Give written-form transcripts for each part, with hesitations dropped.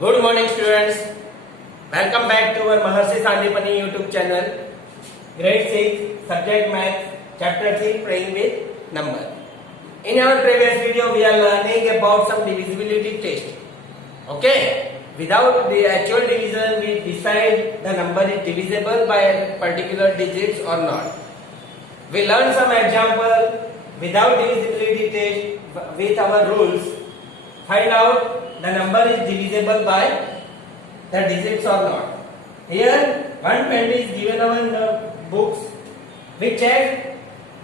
Good morning students. Welcome back to our Maharshi Sandipani YouTube channel. Grade 6, subject math, chapter 3, playing with number. In our previous video we are learning about some divisibility test. Okay? Without the actual division we decide the number is divisible by particular digits or not. We learned some example without divisibility test with our rules. Find out the number is divisible by the digits or not. Here 120 is given on the books. We check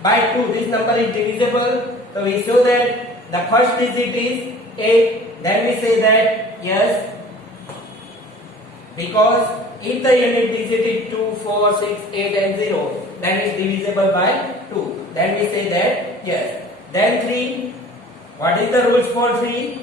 by 2 this number is divisible. So we show that the first digit is 8. Then we say that yes, because if the unit digit is 2, 4, 6, 8 and 0, then it's divisible by 2. Then we say that yes. Then 3. What is the rules for 3?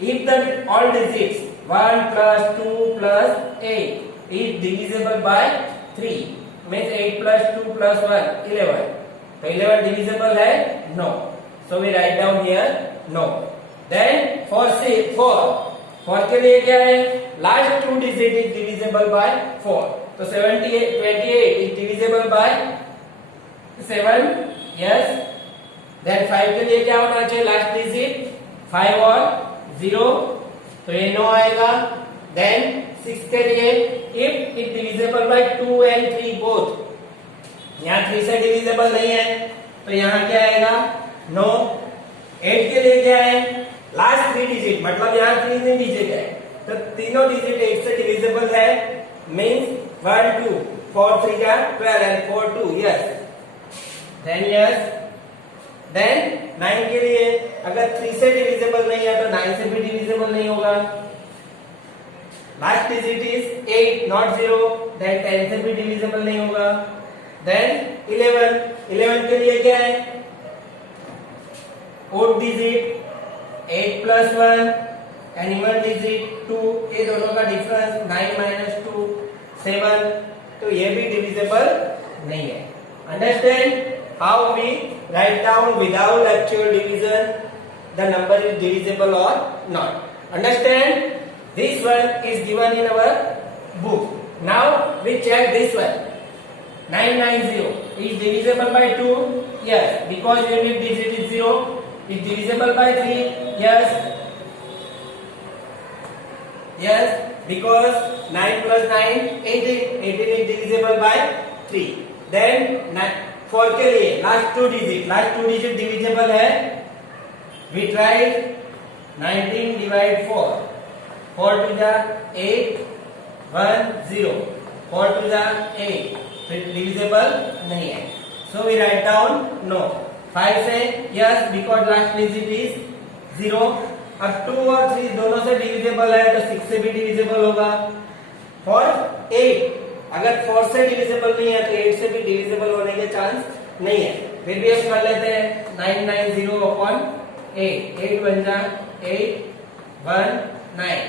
If the all digits 1 plus 2 plus 8 is divisible by 3, means 8 plus 2 plus 1 11. So 11 divisible है? No. So we write down here no. Then for 4 के लिए क्या है? Last 2 digit is divisible by 4. So 28 is divisible by 7. Yes. Then 5 के लिए क्या होना चाहिए? Last digit 5 और 0, तो ये नो आएगा. देन 6 के लिए if it divisible by 2 and 3 both, यहाँ 3 से डिविजिबल नहीं है तो यहाँ क्या आएगा? नो. 8 के लिए क्या है? लास्ट 3 डिजिट, मतलब यहाँ 3 डिजिट है तो तीनों डिजिट 8 से डिविजिबल है, मीन्स 1 2 4 3 जा 12 and 4 2 yes. Then yes. Then 9 के लिए अगर 3 से डिविजिबल नहीं है तो 9 से भी डिविजिबल नहीं होगा. Last digit is 8 not 0, then 10 से भी डिविजिबल नहीं होगा. देन 11 के लिए क्या है? Odd digit 8 plus 1 and even digit 2, ये दोनों का डिफरेंस 9 माइनस 2 7, तो ये भी डिविजिबल नहीं है. Understand how we write down without actual division the number is divisible or not. Understand? This one is given in our book. Now we check this one. 990 is divisible by 2. Yes, because unit digit is 0. Is divisible by 3. Yes. Yes, because 9 plus 9 18. 18 is divisible by 3. Then 4 के लिए last 2 digit divisible है. We try 19 divide 4. 4 टू जा 8 1 0, 4 टू जा 8, फिर divisible नहीं है. So we write down no. 5 से yes, because last digit is 0. अब 2 और 3 दोनों से डिविजिबल है तो 6 से भी डिविजिबल होगा. फॉर 8 अगर 4 से डिविजिबल नहीं है तो 8 से भी डिविजिबल होने के चांस नहीं है. फिर भी हम कर लेते हैं 990 अपॉन 8. 8 1 जा 8 1 9,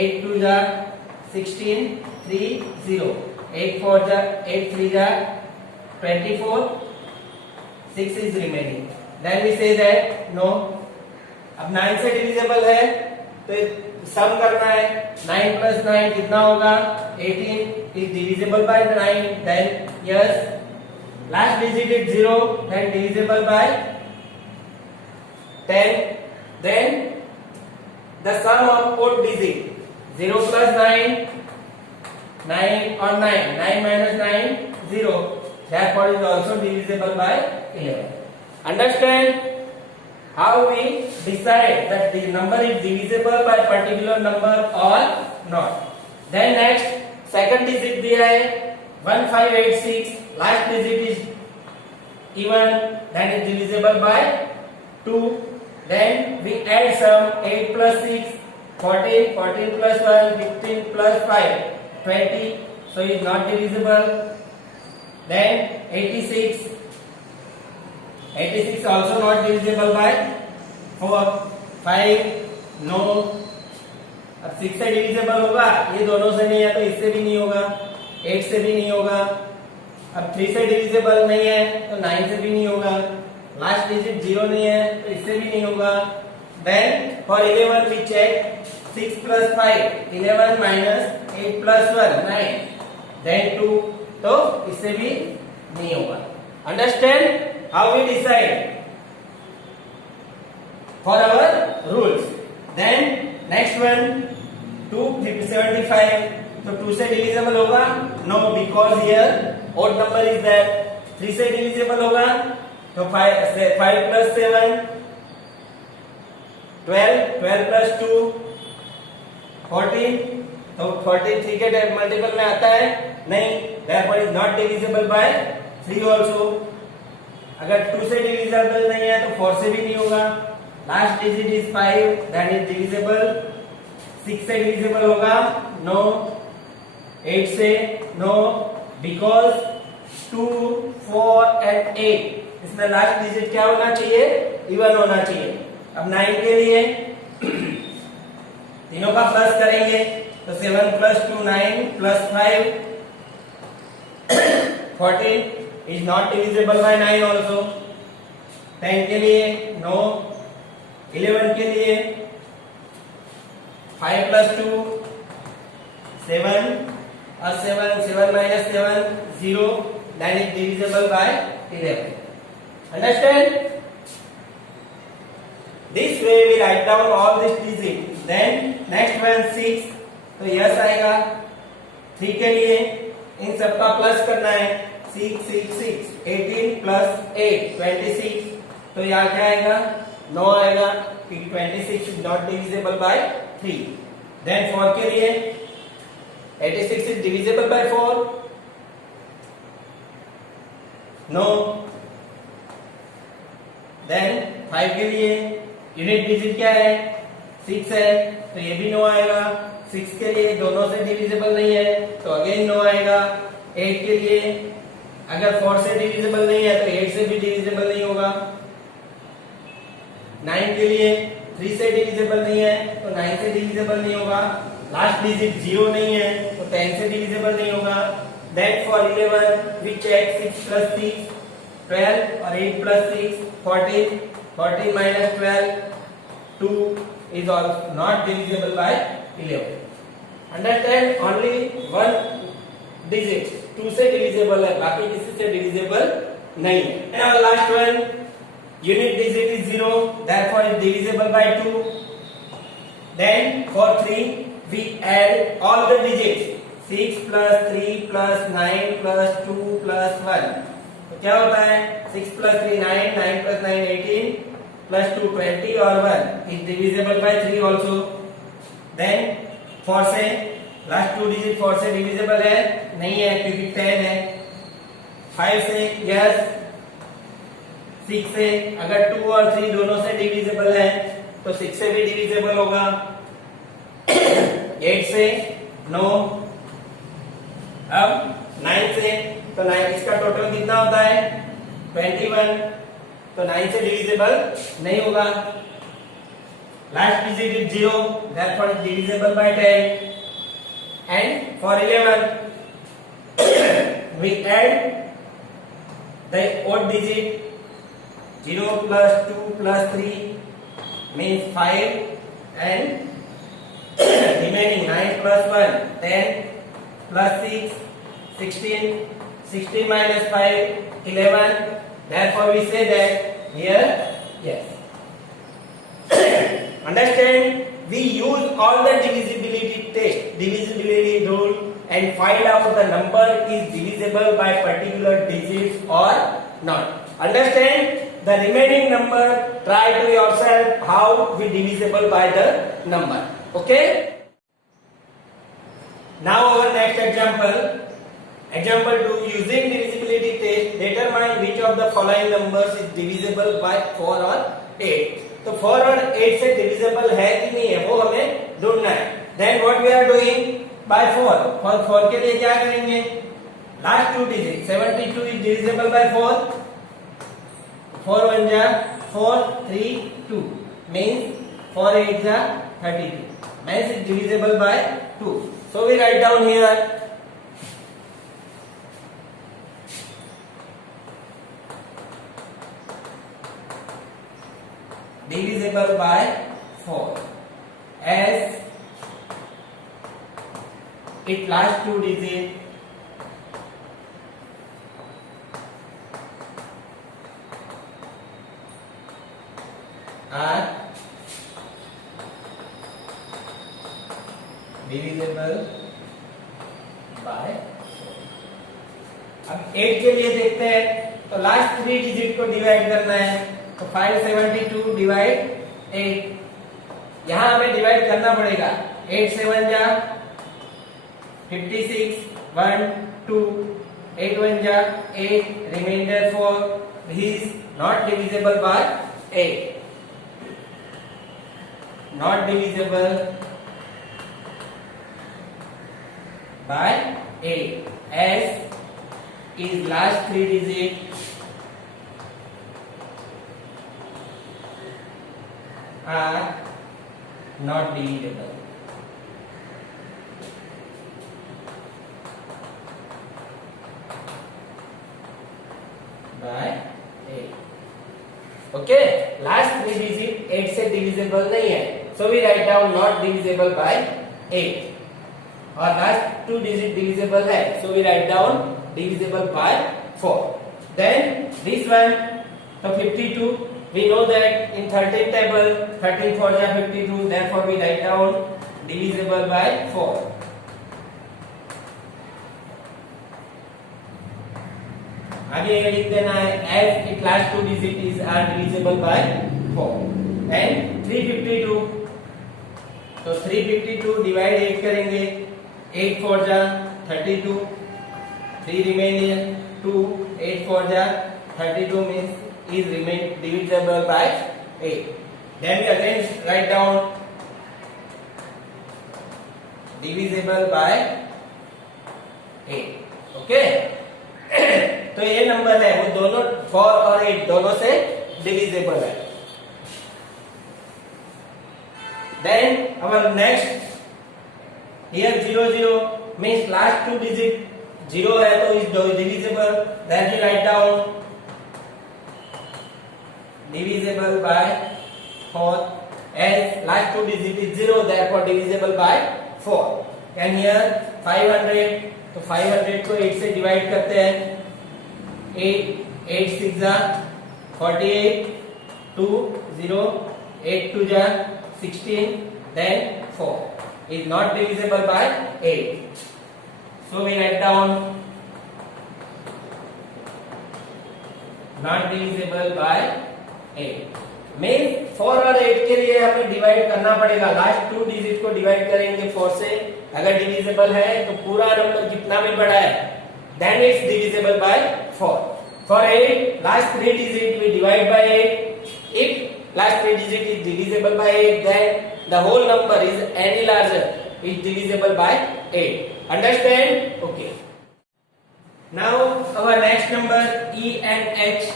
8 2 जा 16 3 0, 8 4 जा 8 3 जा 24, 6 is remaining. Then we say that no. अब 9 से डिविजिबल है तो सम करना है. 9 प्लस 9 कितना होगा? 18 is divisible by 9. Then yes, last digit is 0, then divisible by 10. Then the sum of odd digit 0 plus 9 9 or 9 minus 9 0, therefore is also divisible by 11. Understand how we decide that the number is divisible by particular number or not. Then next second digit दिया है 1586, last digit is even, then is divisible by 2. Then we add sum 8 plus 6 14, 14 plus 1 15 plus 5 20, so is not divisible. Then 86 also not divisible by 4. 5 no. अब 6 से divisible होगा, ये दोनों से नहीं है तो इससे भी नहीं होगा, 8 से भी नहीं होगा. अब 3 से डिविजिबल नहीं है तो 9 से भी नहीं होगा. लास्ट डिजिट 0 नहीं है तो इससे भी नहीं होगा. Then for 11 we check 6 plus 5 11 minus 8 plus 1 9 then 2 तो इससे भी नहीं होगा. Understand how we decide for our rules. Then next one 275 तो 2 से डिविजिबल होगा? No, because here odd number is there. 3 से डिविजिबल होगा? तो 5 plus 7 12 12 plus 2 14 तो 14 3 के मल्टीपल में आता है? नहीं, therefore is not divisible by 3 also. अगर 2 से डिविजिबल नहीं है तो 4 से भी नहीं होगा. Last digit is 5 that is divisible. 6 से डिविजिबल होगा? नो. 8 से? नो, बिकॉज 2 4 एंड 8 इसमें लास्ट डिजिट क्या होना चाहिए? इवन होना चाहिए. अब 9 के लिए तीनों का प्लस करेंगे तो 7 plus 2 9 plus 5 14 is not divisible by 9 also. 10 के लिए नो. 11 के लिए 5 plus 2 7 और 7 minus 7 0 that is divisible by 11. Understand? This way we write down all these digits. Then next one 6 तो यस आएगा. 3 के लिए इन सबका प्लस करना है. 6 6 6 18 plus 8 26 तो यहाँ क्या आएगा? 9 आएगा क्योंकि 26 is not divisible by 3. Then 4 के लिए 86 is divisible by 4. No. Then 5 के लिए यूनिट डिजिट क्या है? 6 है तो ये भी 9 आएगा. 6 के लिए दोनों से डिविजिबल नहीं है तो अगेन 9 आएगा. 8 के लिए अगर 4 से डिविजिबल नहीं है तो 8 से भी डिविजिबल नहीं होगा. 9 के लिए 3 से डिविजिबल नहीं है तो 9 से डिविजिबल नहीं होगा. लास्ट डिजिट 0 नहीं है तो 10 से डिविजिबल नहीं होगा. Then for 11 we check 6 plus 6 12 और 8 plus 6 14 14 minus 12 2 is also not divisible by 11. Understand? Only one digit 2 से divisible है, बाकी किसी से divisible नहीं है. And our last one unit digit is 0, therefore is divisible by 2. Then for 3 we add all the digits 6 plus 3 plus 9 plus 2 plus 1. तो क्या होता है? 6 plus 3 9 9 plus 9 18 plus 2 20 और 1 is divisible by 3 also. Then 4 से last 2 digit 4 से divisible है? नहीं है क्योंकि 10 है. 5 से यस. 6 से अगर 2 और 3 दोनों से डिविजिबल है तो 6 से भी डिविजिबल होगा. 8 से नो. अब 9 से तो 9 इसका टोटल कितना होता है? 21 तो 9 से डिविजिबल नहीं होगा. Last digit is 0 therefore is divisible by 10. And for 11 we add the odd digit 0 plus 2 plus 3 means 5 and remaining 9 plus 1 10 plus 6 16 16 minus 5 11. Therefore we say that here yes. Understand? We use all the divisibility test, divisibility rule and find out the number is divisible by particular digits or not. Understand? The remaining number, try to yourself how we divisible by the number. Okay? Now our next example. Example 2. Using divisibility test, determine which of the following numbers is divisible by 4 or 8. तो 4 और 8 से divisible है कि नहीं है वो हमें ढूंढना है. Then what we are doing by 4. For 4 के लिए क्या करेंगे? Last 2 digit 72 is divisible by 4. 4 1 जा 4 3 2 मींस 4 8 जा 32 means is divisible by 2. So we write down here divisible by 4 as its last two digit are divisible by 4. अब 8 के लिए देखते हैं, तो लास्ट 3 डिजिट को डिवाइड करना है, तो 572 डिवाइड 8, यहां हमें डिवाइड करना पड़ेगा। 8 7 जा 56, 1 2, 8 1 जा 8, reminder 4, this is not divisible by 8, not divisible by 8 as is last 3 digit are not divisible by 8. Okay, last 3 digit 8 से divisible नहीं है, so we write down not divisible by 8. और लास्ट 2 डिजिट डिविजिबल है, so we write down divisible by 4. Then this one, so 52, we know that in 13 table 13 4 ja 52, therefore we write down divisible by 4. आगे ये लिख देना है as its last 2 digit is are divisible by 4. And 352, तो 352 divide 8 करेंगे, 8 4 जा 32, 3 remaining 2, 8 4 ja 32 means is remain divisible by 8. Then we again write down divisible by 8. Okay. तो ये नंबर है वो दोनों 4 और 8 दोनों से डिविजिबल है. Then our next here 0 0 means last 2 digit 0 है तो is divisible. Then we write down divisible by 4 as last 2 digit is 0, therefore divisible by 4. And here 500, तो 500 को 8 से डिवाइड करते हैं, 8 8 6 जा 48, 2 0, 8 2 जा 16, then 4 is not divisible by 8. So we write down not divisible by 8. Main 4 और 8 के लिए हमें डिवाइड करना पड़ेगा, लास्ट 2 डिजिट को डिवाइड करेंगे 4 से, अगर डिविजिबल है तो पूरा नंबर कितना भी बड़ा है then it's divisible by 4. For 8 last 3 digit we divide by 8. If last 3 digit is divisible by 8, then the whole number is any larger is divisible by 8. Understand? Okay. Now our next number E and H.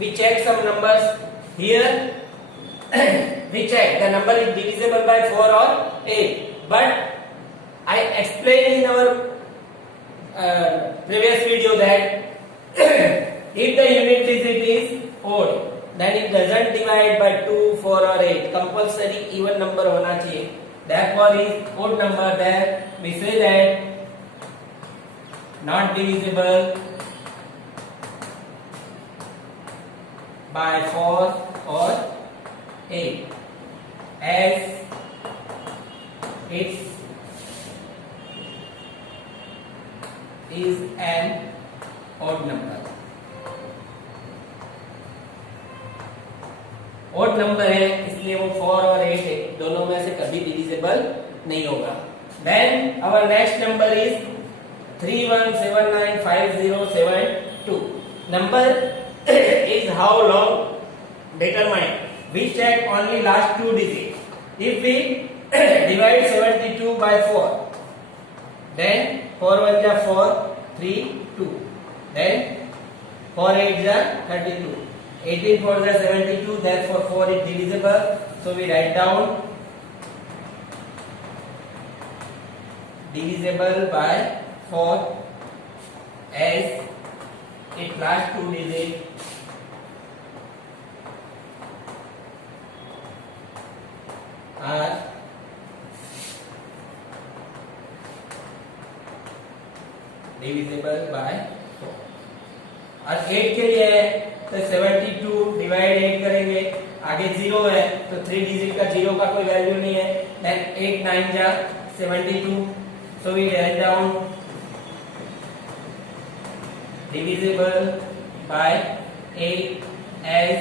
We check some numbers here. We check the number is divisible by 4 or 8. But I explained in our previous video that if the unit digit is odd, then it doesn't divide by 2, 4 or 8. Compulsory even number होना चाहिए. Therefore is odd number, there we say that not divisible by 4 or 8 as it is an odd number. odd number है इसलिए वो 4 और 8 है, दोनों में से कभी डिविजिबल नहीं होगा. Then our next number is 31795072. Number is how long determined. We check only last 2 digits. If we divide 72 by 4, then 4 1 ja 4, 3 2, then 4 8 ja 32, 18 4 ja 72, therefore 4 is divisible, so we write down divisible by 4 as its last 2 digits are divisible by 4। और 8 के लिए है तो 72 divide 8 करेंगे, आगे 0 है तो 3 digit का 0 का कोई वैल्यू नहीं है, देन 8 9 जा 72, so we write down divisible by 8 as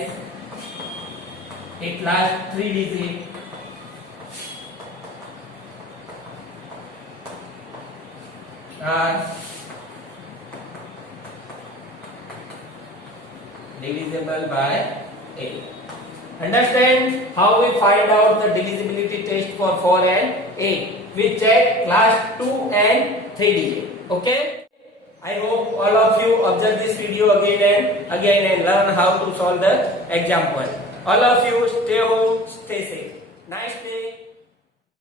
it lasts 3 digit are divisible by 8. Understand how we find out the divisibility test for 4 and 8? We check class 2 and 3 digit. Okay? I hope all of you observe this video again and learn how to solve the example. All of you stay home, stay safe. Nice day.